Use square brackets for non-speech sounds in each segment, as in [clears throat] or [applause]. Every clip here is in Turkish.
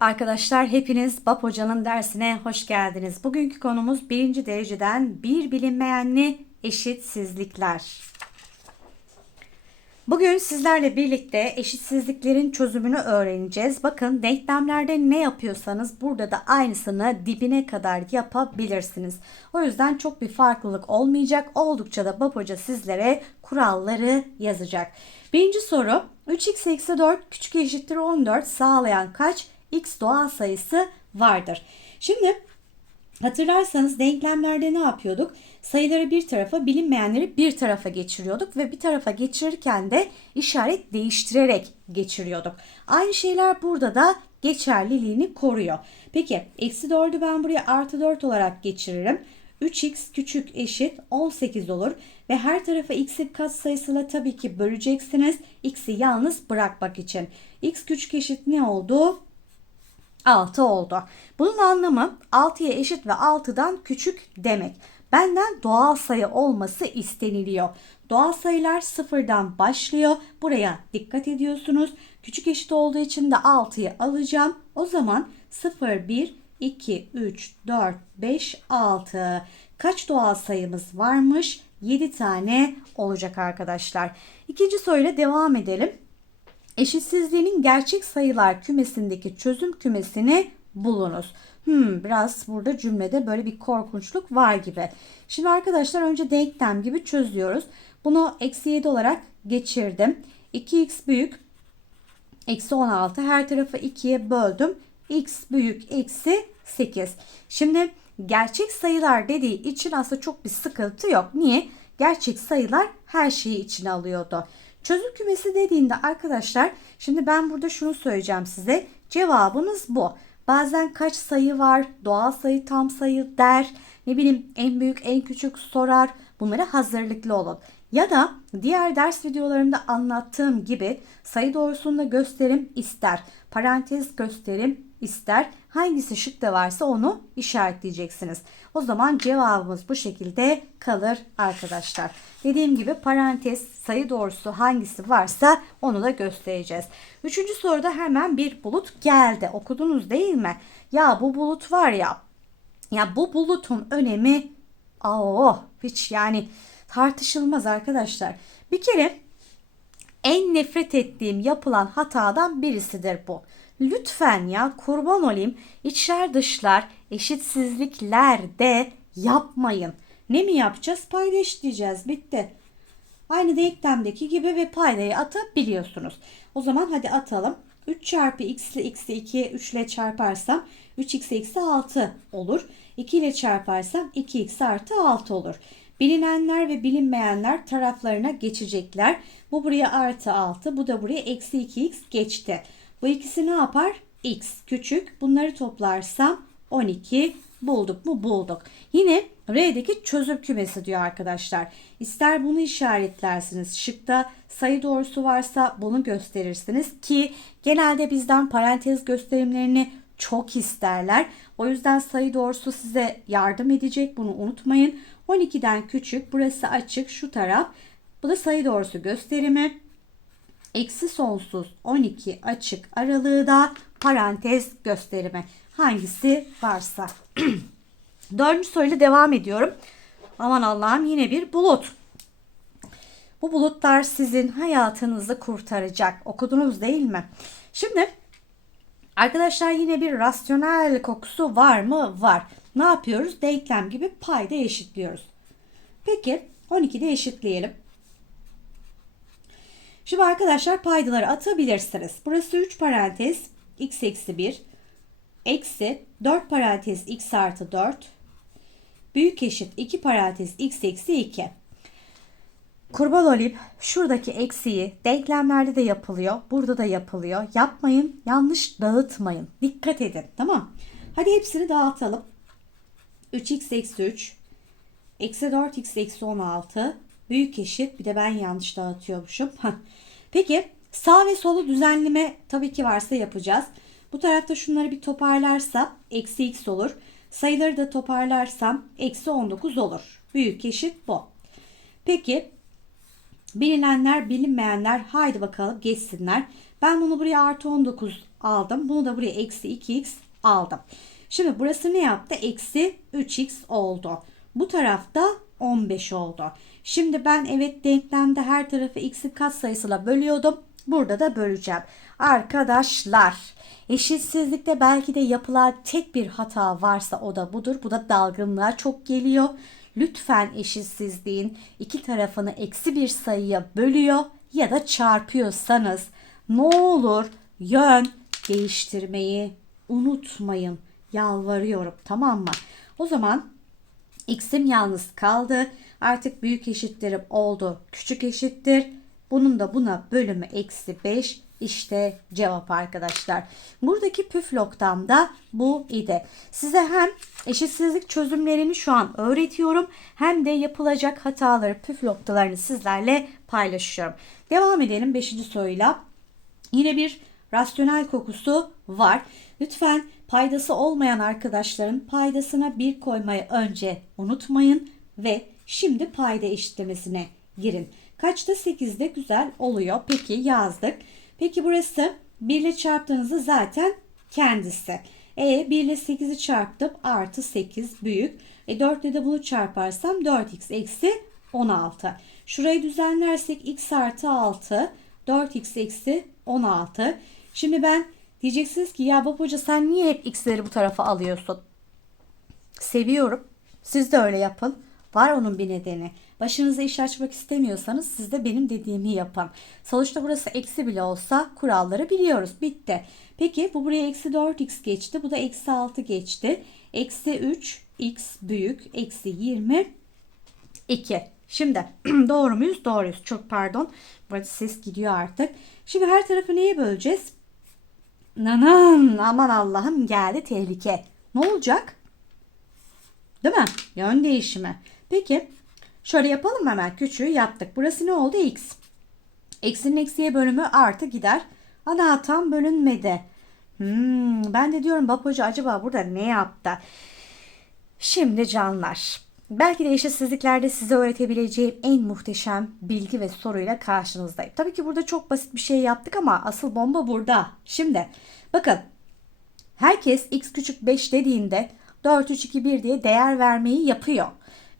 Arkadaşlar hepiniz BAP Hoca'nın dersine hoş geldiniz. Bugünkü konumuz birinci dereceden bir bilinmeyenli eşitsizlikler. Bugün sizlerle birlikte eşitsizliklerin çözümünü öğreneceğiz. Bakın denklemlerde ne yapıyorsanız burada da aynısını dibine kadar yapabilirsiniz. O yüzden çok bir farklılık olmayacak. Oldukça da BAP Hoca sizlere kuralları yazacak. Birinci soru 3x eksi 4 küçük eşittir 14 sağlayan kaç x doğal sayısı vardır? Şimdi Hatırlarsanız denklemlerde ne yapıyorduk? Sayıları bir tarafa, bilinmeyenleri bir tarafa geçiriyorduk ve bir tarafa geçirirken de işaret değiştirerek geçiriyorduk. Aynı şeyler burada da geçerliliğini koruyor. Peki eksi 4'ü ben buraya artı 4 olarak geçiririm. 3x küçük eşit 18 olur ve her tarafa x'in katsayısıyla tabii ki böleceksiniz. x'i yalnız bırakmak için. x küçük eşit ne oldu? 6 oldu. Bunun anlamı 6'ya eşit ve 6'dan küçük demek. Benden doğal sayı olması isteniliyor. Doğal sayılar sıfırdan başlıyor. Buraya dikkat ediyorsunuz. Küçük eşit olduğu için de 6'yı alacağım. O zaman 0, 1, 2, 3, 4, 5, 6. Kaç doğal sayımız varmış? 7 tane olacak arkadaşlar. İkinci soruyla devam edelim. Eşitsizliğinin gerçek sayılar kümesindeki çözüm kümesini bulunuz. Hmm, biraz burada cümlede böyle bir korkunçluk var gibi. Şimdi arkadaşlar önce denklem gibi çözüyoruz. Bunu eksi 7 olarak geçirdim. 2x büyük eksi 16 her tarafı 2'ye böldüm. x büyük eksi 8. Şimdi gerçek sayılar dediği için aslında çok bir sıkıntı yok. Niye? Gerçek sayılar her şeyi içine alıyordu. Çözüm kümesi dediğinde arkadaşlar şimdi ben burada şunu söyleyeceğim size. Cevabınız bu. Bazen kaç sayı var, doğal sayı, tam sayı der, ne bileyim en büyük, en küçük sorar. Bunlara hazırlıklı olun. Ya da diğer ders videolarımda anlattığım gibi sayı doğrusunda gösterim ister, parantez gösterim ister. Hangisi şıkta varsa onu işaretleyeceksiniz. O zaman cevabımız bu şekilde kalır arkadaşlar. Dediğim gibi parantez sayı doğrusu hangisi varsa onu da göstereceğiz. Üçüncü soruda hemen bir bulut geldi. Okudunuz değil mi? Ya bu bulut var ya. Ya bu bulutun önemi aa hiç yani tartışılmaz arkadaşlar. Bir kere en nefret ettiğim yapılan hatadan birisidir bu. Lütfen ya kurban olayım içler dışlar eşitsizlikler de yapmayın. Ne mi yapacağız? Payda eşitleyeceğiz. Bitti. Aynı denklemdeki gibi ve paydayı atabiliyorsunuz. O zaman hadi atalım. 3 çarpı x ile x'i 2'ye 3 ile çarparsam 3x eksi 6 olur. 2 ile çarparsam 2x artı 6 olur. Bilinenler ve bilinmeyenler taraflarına geçecekler. Bu buraya artı 6, bu da buraya eksi 2x geçti. Bu ikisi ne yapar? x küçük. Bunları toplarsam 12 bulduk mu? Bulduk. Yine R'deki çözüm kümesi diyor arkadaşlar. İster bunu işaretlersiniz. Şıkta sayı doğrusu varsa bunu gösterirsiniz ki genelde bizden parantez gösterimlerini çok isterler. O yüzden sayı doğrusu size yardım edecek. Bunu unutmayın. 12'den küçük. Burası açık. Şu taraf. Bu da sayı doğrusu gösterimi. Eksi sonsuz 12 açık aralığı da parantez gösterimi. Hangisi varsa. [clears throat] Dördüncü soruyla devam ediyorum. Aman Allah'ım yine bir bulut. Bu bulutlar sizin hayatınızı kurtaracak. Okudunuz değil mi? Şimdi arkadaşlar yine bir rasyonel kokusu var mı? Var. Ne yapıyoruz? Denklem gibi payda eşitliyoruz. Peki 12'de eşitleyelim. Şimdi arkadaşlar paydaları atabilirsiniz. Burası 3 parantez x eksi 1 eksi 4 parantez x artı 4 büyük eşit 2 parantez x eksi 2. Kurban olayım şuradaki eksiği denklemlerde de yapılıyor. Burada da yapılıyor. Yapmayın yanlış dağıtmayın. Dikkat edin tamam. Hadi hepsini dağıtalım. 3x eksi 3 eksi 4x eksi 16 büyük eşit bir de ben yanlış dağıtıyormuşum. Peki sağ ve solu düzenleme tabii ki varsa yapacağız. Bu tarafta şunları bir toparlarsa eksi x olur. Sayıları da toparlarsam eksi 19 olur. Büyük eşit bu. Peki bilinenler bilinmeyenler haydi bakalım geçsinler. Ben bunu buraya artı 19 aldım. Bunu da buraya eksi 2x aldım. Şimdi burası ne yaptı? Eksi 3x oldu. Bu tarafta 15 oldu. Şimdi ben evet denklemde her tarafı x'in katsayısıyla bölüyordum. Burada da böleceğim. Arkadaşlar eşitsizlikte belki de yapılan tek bir hata varsa o da budur. Bu da dalgınlığa çok geliyor. Lütfen eşitsizliğin iki tarafını eksi bir sayıya bölüyor ya da çarpıyorsanız ne olur yön değiştirmeyi unutmayın. Yalvarıyorum tamam mı? O zaman x'im yalnız kaldı. Artık büyük eşitlerim oldu. Küçük eşittir. Bunun da buna bölümü eksi 5. İşte cevap arkadaşlar. Buradaki püf noktam da bu idi. Size hem eşitsizlik çözümlerini şu an öğretiyorum hem de yapılacak hataları, püf noktalarını sizlerle paylaşıyorum. Devam edelim 5. soruyla. Yine bir rasyonel kokusu var. Lütfen paydası olmayan arkadaşların paydasına bir koymayı önce unutmayın ve şimdi payda eşitlemesine girin. Kaçta 8'de güzel oluyor. Peki yazdık. Peki burası 1 ile çarptığınızda zaten kendisi. E 1 ile 8'i çarptım artı 8 büyük. E 4 ile de bunu çarparsam 4x eksi 16. Şurayı düzenlersek x artı 6 4x eksi 16. Şimdi ben diyeceksiniz ki ya hoca sen niye hep x'leri bu tarafa alıyorsun? Seviyorum. Siz de öyle yapın. Var onun bir nedeni. Başınıza iş açmak istemiyorsanız siz de benim dediğimi yapın. Sonuçta burası eksi bile olsa kuralları biliyoruz. Bitti. Peki bu buraya eksi 4x geçti. Bu da eksi 6 geçti. Eksi 3 x büyük. Eksi 20 2. Şimdi [clears throat] doğru muyuz? Doğruyuz. Çok pardon. Burada ses gidiyor artık. Şimdi her tarafı neye böleceğiz? Nanın aman Allah'ım geldi tehlike. Ne olacak? Değil mi? Yön değişimi. Peki şöyle yapalım hemen küçüğü yaptık. Burası ne oldu? X. Eksinin eksiye bölümü artı gider. Ana hatam bölünmedi. Hmm, ben de diyorum hoca acaba burada ne yaptı? Şimdi canlar. Belki de eşitsizliklerde size öğretebileceğim en muhteşem bilgi ve soruyla karşınızdayım. Tabii ki burada çok basit bir şey yaptık ama asıl bomba burada. Şimdi bakın herkes x küçük 5 dediğinde 4, 3, 2, 1 diye değer vermeyi yapıyor.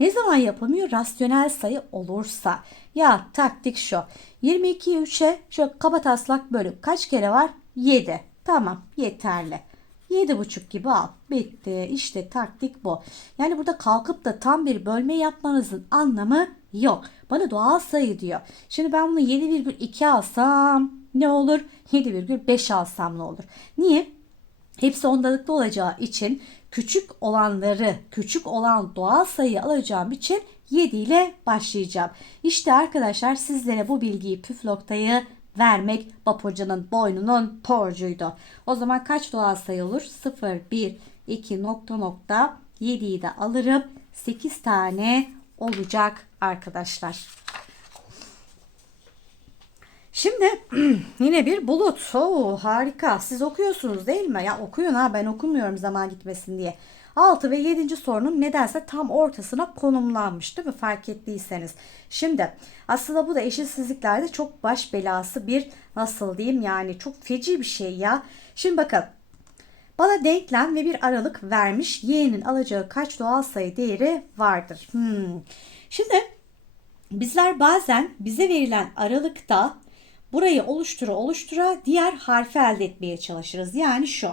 Ne zaman yapılmıyor? Rasyonel sayı olursa. Ya taktik şu. 22'yi 3'e şöyle kaba taslak bölüp kaç kere var? 7. Tamam yeterli. 7,5 gibi al. Bitti. İşte taktik bu. Yani burada kalkıp da tam bir bölme yapmanızın anlamı yok. Bana doğal sayı diyor. Şimdi ben bunu 7,2 alsam ne olur? 7,5 alsam ne olur? Niye? Hepsi ondalıklı olacağı için küçük olanları, küçük olan doğal sayıyı alacağım için 7 ile başlayacağım. İşte arkadaşlar sizlere bu bilgiyi püf noktayı vermek Bab Hoca'nın boynunun borcuydu. O zaman kaç doğal sayı olur? 0, 1, 2 nokta nokta 7'yi de alırım. 8 tane olacak arkadaşlar. Şimdi [clears throat] yine bir bulut. Oo, harika. Siz okuyorsunuz değil mi? Ya okuyun ha ben okumuyorum zaman gitmesin diye. 6 ve 7. sorunun nedense tam ortasına konumlanmış değil mi fark ettiyseniz. Şimdi aslında bu da eşitsizliklerde çok baş belası bir nasıl diyeyim yani çok feci bir şey ya. Şimdi bakın bana denklem ve bir aralık vermiş. Y'nin alacağı kaç doğal sayı değeri vardır? Hmm. Şimdi bizler bazen bize verilen aralıkta burayı oluştura oluştura diğer harfi elde etmeye çalışırız. Yani şu.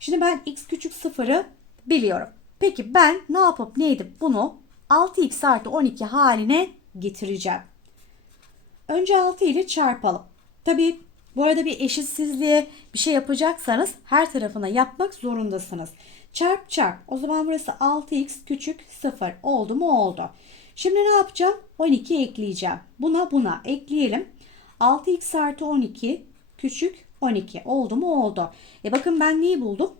Şimdi ben x küçük sıfırı biliyorum. Peki ben ne yapıp ne edip bunu 6x artı 12 haline getireceğim. Önce 6 ile çarpalım. Tabi bu arada bir eşitsizliğe bir şey yapacaksanız her tarafına yapmak zorundasınız. Çarp çarp. O zaman burası 6x küçük 0 oldu mu oldu. Şimdi ne yapacağım? 12 ekleyeceğim. Buna buna ekleyelim. 6x artı 12 küçük 12 oldu mu oldu. E bakın ben neyi buldum?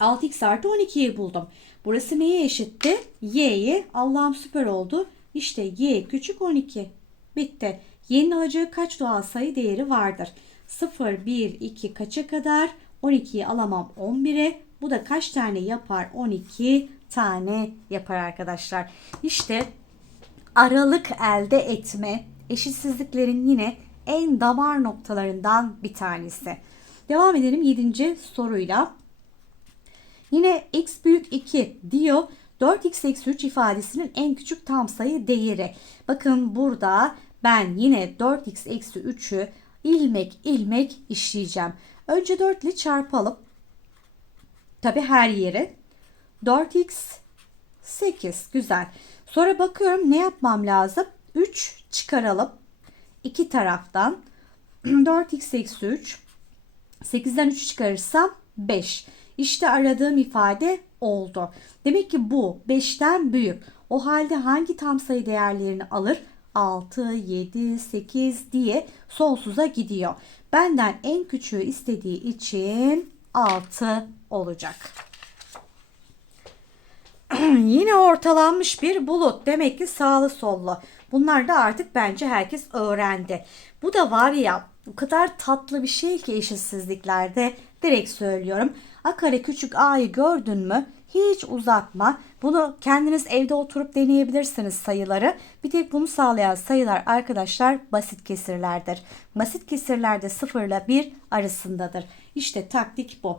6x artı 12'yi buldum. Burası neye eşitti? Y'ye. Allah'ım süper oldu. İşte y küçük 12. Bitti. Y'nin alacağı kaç doğal sayı değeri vardır? 0, 1, 2 kaça kadar? 12'yi alamam 11'e. Bu da kaç tane yapar? 12 tane yapar arkadaşlar. İşte aralık elde etme eşitsizliklerin yine en damar noktalarından bir tanesi. Devam edelim 7. soruyla. Yine x büyük 2 diyor. 4x eksi 3 ifadesinin en küçük tam sayı değeri. Bakın burada ben yine 4x eksi 3'ü ilmek ilmek işleyeceğim. Önce 4 ile çarpalım. Tabi her yeri. 4x 8 güzel. Sonra bakıyorum ne yapmam lazım? 3 çıkaralım. İki taraftan [clears throat] 4x eksi 3 8'den 3 çıkarırsam 5. İşte aradığım ifade oldu. Demek ki bu 5'ten büyük. O halde hangi tam sayı değerlerini alır? 6, 7, 8 diye sonsuza gidiyor. Benden en küçüğü istediği için 6 olacak. [clears throat] Yine ortalanmış bir bulut. Demek ki sağlı sollu. Bunlar da artık bence herkes öğrendi. Bu da var ya o kadar tatlı bir şey ki eşitsizliklerde direkt söylüyorum. A kare küçük a'yı gördün mü hiç uzatma. Bunu kendiniz evde oturup deneyebilirsiniz sayıları. Bir tek bunu sağlayan sayılar arkadaşlar basit kesirlerdir. Basit kesirlerde 0 ile 1 arasındadır. İşte taktik bu.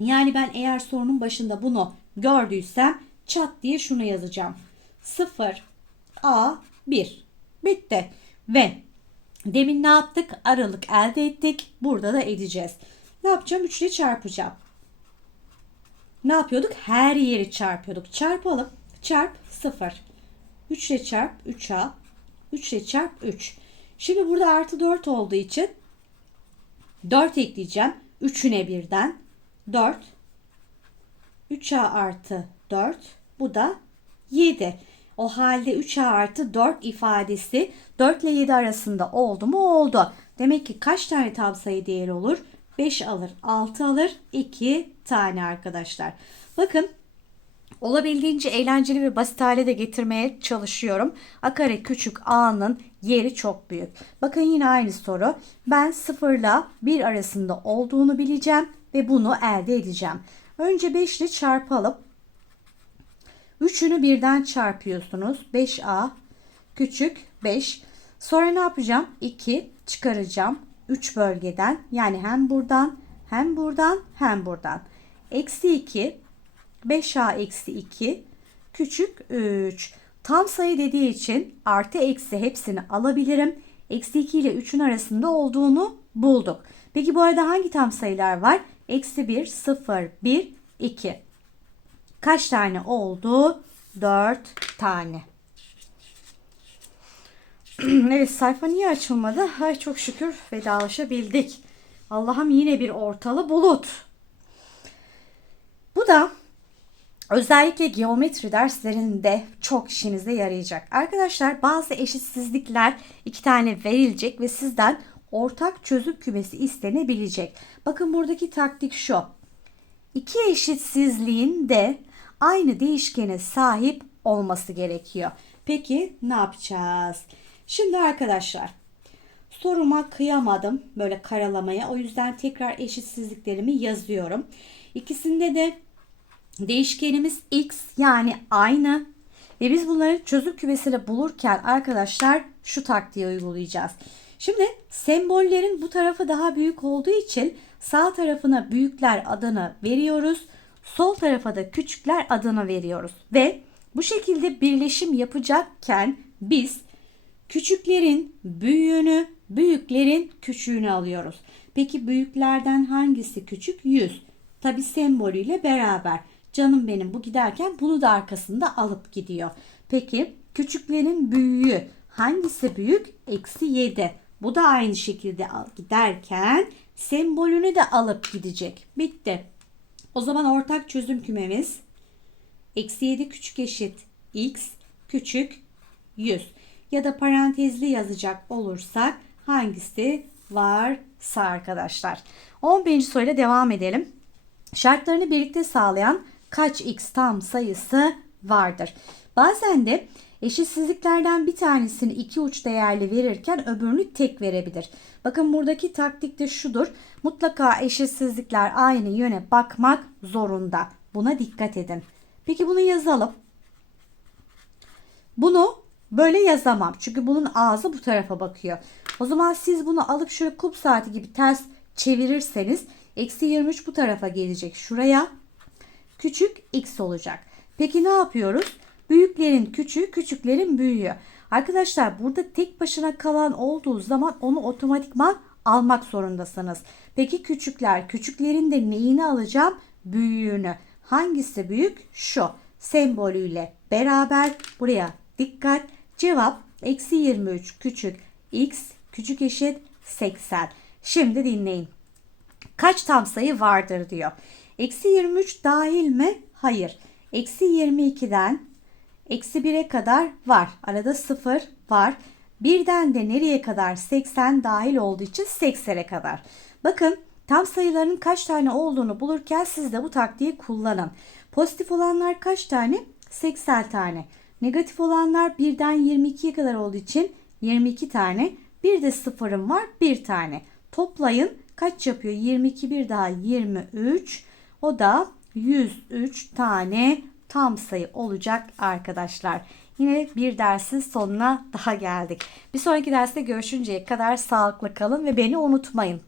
Yani ben eğer sorunun başında bunu gördüysem çat diye şunu yazacağım. 0 A 1 bitti. Ve demin ne yaptık? Aralık elde ettik. Burada da edeceğiz. Ne yapacağım? 3 ile çarpacağım. Ne yapıyorduk? Her yeri çarpıyorduk. Çarpalım. Çarp 0. 3 ile çarp 3A. 3 ile çarp 3. Şimdi burada artı 4 olduğu için 4 ekleyeceğim. 3'üne birden. 4. 3A artı 4. Bu da 7. O halde 3A artı 4 ifadesi 4 ile 7 arasında oldu mu? Oldu. Demek ki kaç tane tam sayı değeri olur? 5 alır, 6 alır, 2 tane arkadaşlar. Bakın olabildiğince eğlenceli ve basit hale de getirmeye çalışıyorum. A kare küçük a'nın yeri çok büyük. Bakın yine aynı soru. Ben 0 ile 1 arasında olduğunu bileceğim ve bunu elde edeceğim. Önce 5 ile çarpalım. Üçünü birden çarpıyorsunuz. 5a küçük 5. Sonra ne yapacağım? 2 çıkaracağım. 3 bölgeden yani hem buradan hem buradan hem buradan. Eksi 2 5a eksi 2 küçük 3. Tam sayı dediği için artı eksi hepsini alabilirim. Eksi 2 ile 3'ün arasında olduğunu bulduk. Peki bu arada hangi tam sayılar var? Eksi 1, 0, 1, 2. Kaç tane oldu? 4 tane. [clears throat] evet sayfa niye açılmadı? Ay çok şükür vedalaşabildik. Allah'ım yine bir ortalı bulut. Bu da özellikle geometri derslerinde çok işinize yarayacak. Arkadaşlar bazı eşitsizlikler iki tane verilecek ve sizden ortak çözüm kümesi istenebilecek. Bakın buradaki taktik şu. İki eşitsizliğin de aynı değişkene sahip olması gerekiyor. Peki ne yapacağız? Şimdi arkadaşlar soruma kıyamadım böyle karalamaya. O yüzden tekrar eşitsizliklerimi yazıyorum. İkisinde de değişkenimiz x yani aynı. Ve biz bunları çözüm kümesiyle bulurken arkadaşlar şu taktiği uygulayacağız. Şimdi sembollerin bu tarafı daha büyük olduğu için sağ tarafına büyükler adını veriyoruz. Sol tarafa da küçükler adını veriyoruz. Ve bu şekilde birleşim yapacakken biz küçüklerin büyüğünü, büyüklerin küçüğünü alıyoruz. Peki büyüklerden hangisi küçük? 100. Tabi sembolüyle beraber. Canım benim bu giderken bunu da arkasında alıp gidiyor. Peki küçüklerin büyüğü hangisi büyük? Eksi 7. Bu da aynı şekilde giderken sembolünü de alıp gidecek. Bitti. O zaman ortak çözüm kümemiz eksi 7 küçük eşit x küçük 100 ya da parantezli yazacak olursak hangisi varsa arkadaşlar. 11. soruyla devam edelim. Şartlarını birlikte sağlayan kaç x tam sayısı vardır? Bazen de eşitsizliklerden bir tanesini iki uç değerli verirken öbürünü tek verebilir. Bakın buradaki taktik de şudur. Mutlaka eşitsizlikler aynı yöne bakmak zorunda. Buna dikkat edin. Peki bunu yazalım. Bunu böyle yazamam. Çünkü bunun ağzı bu tarafa bakıyor. O zaman siz bunu alıp şöyle kup saati gibi ters çevirirseniz eksi 23 bu tarafa gelecek şuraya. Küçük x olacak. Peki ne yapıyoruz? Büyüklerin küçüğü, küçüklerin büyüğü. Arkadaşlar burada tek başına kalan olduğu zaman onu otomatikman almak zorundasınız. Peki küçükler, küçüklerin de neyini alacağım? Büyüğünü. Hangisi büyük? Şu. Sembolüyle beraber buraya dikkat. Cevap eksi 23 küçük x küçük eşit 80. Şimdi dinleyin. Kaç tam sayı vardır diyor. Eksi 23 dahil mi? Hayır. Eksi 22'den eksi 1'e kadar var. Arada 0 var. Birden de nereye kadar? 80 dahil olduğu için 80'e kadar. Bakın tam sayıların kaç tane olduğunu bulurken siz de bu taktiği kullanın. Pozitif olanlar kaç tane? 80 tane. Negatif olanlar birden 22'ye kadar olduğu için 22 tane. Bir de sıfırım var bir tane. Toplayın kaç yapıyor? 22 bir daha 23. O da 103 tane tam sayı olacak arkadaşlar. Yine bir dersin sonuna daha geldik. Bir sonraki derste görüşünceye kadar sağlıklı kalın ve beni unutmayın.